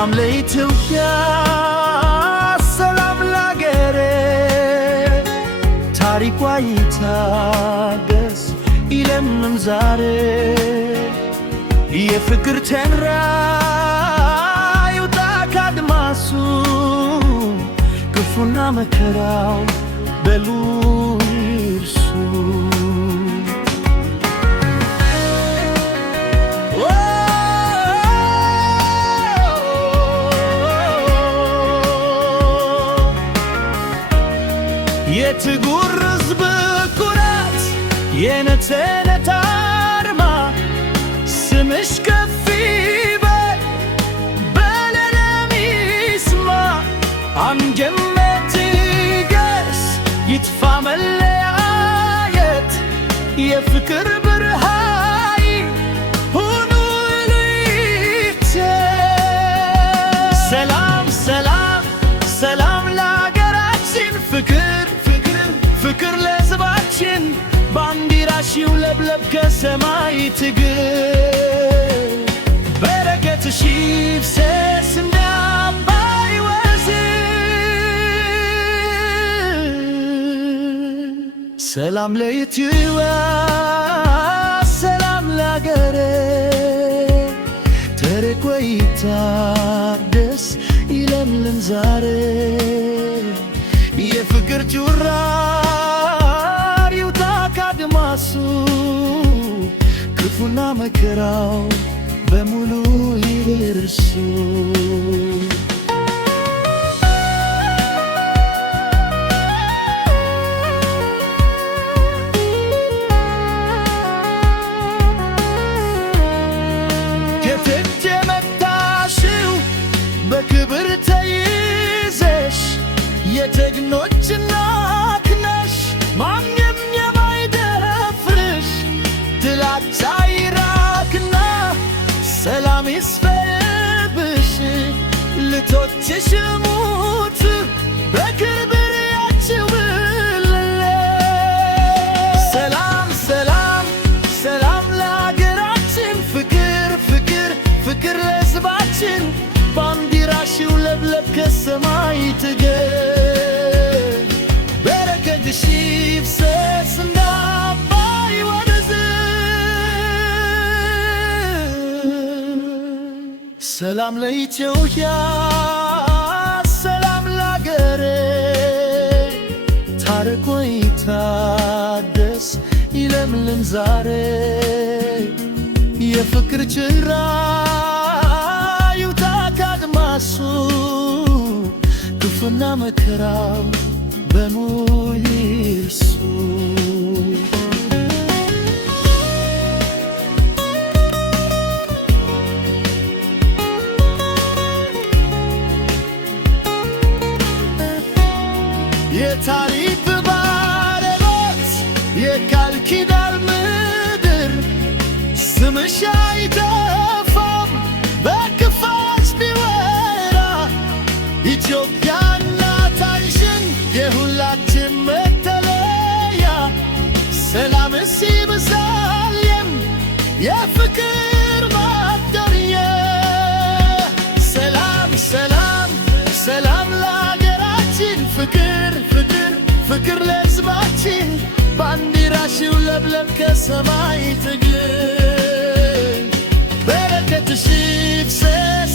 ሰላም ለኢትዮጵያ ሰላም ለአገሬ ታሪኳ ይታደስ ይለምልም ዛሬ የፍቅር ተራራ ይውጣ ከአድማሱ ክፉና መከራው በሉ ይርሱ የትጉር ሕዝብ ኩራት የነፃነት አርማ ስምሽ ከፍ ይበል በዓለም ይስማ አንድነት ይገስ ይጥፋ መለያየት የፍቅር ብርሃን ሁኑ ልይቼ ሰላም ሰላም ሰላም ለአገራችን ፍቅር ለሕዝባችን ባንዲራሽ ይውለብለብ ከሰማይ ትግል በረከትሽ ይፍሰስ እንደ አባይ ወንዝ ሰላም ለኢትዮጵያ ሰላም ለአገሬ ታሪኳ ይታደስ ይለምልም ዛሬ የፍቅር ጩራር ይውጣ ከአድማሱ ክፉና መከራው በሙሉ ይርሱ ከጥንት የመጣሽው በክብር ተይዘሽ የጀግኖች እናት ነሽ ማንም የማይደፍርሽ ጥላቻ ይራቅና ሰላም ይስፈንብሽ ልጆችሽ ይሙቱ በክብር ያችውልልሽ ሰላም ሰላም ሰላም ለአገራችን ፍቅር ለሕዝባችን ባንዲራሽ ይውለብለብ ከሰማይ ትግል በረከትሽ ይፍሰስ እንደ አባይ ወንዝ ሰላም ለኢትዮጵያ ሰላም ለአገሬ ታሪኳ ይታደስ ይለምልም ዛሬ የፍቅር ጭራር ይውጣ ከአድማሱ ክፉና መከራው በሙሉ ይርሱ የታሪክ ባለቤት የቃል ኪዳን ምድር ስምሽ አይጠፋም በክፋት ቢወራ ኢትዮጵያ እናታችን የሁላችን መጠለያ ሰላምሽ ይብዛልም የፍቅር ማደሪያ ሰላም ሰላም ሰላም ለአገራችን ፍቅር ለሕዝባችን ባንዲራሽ ይውለብለብ ከሰማይ ትግል በረከትሽ ይፍሰስ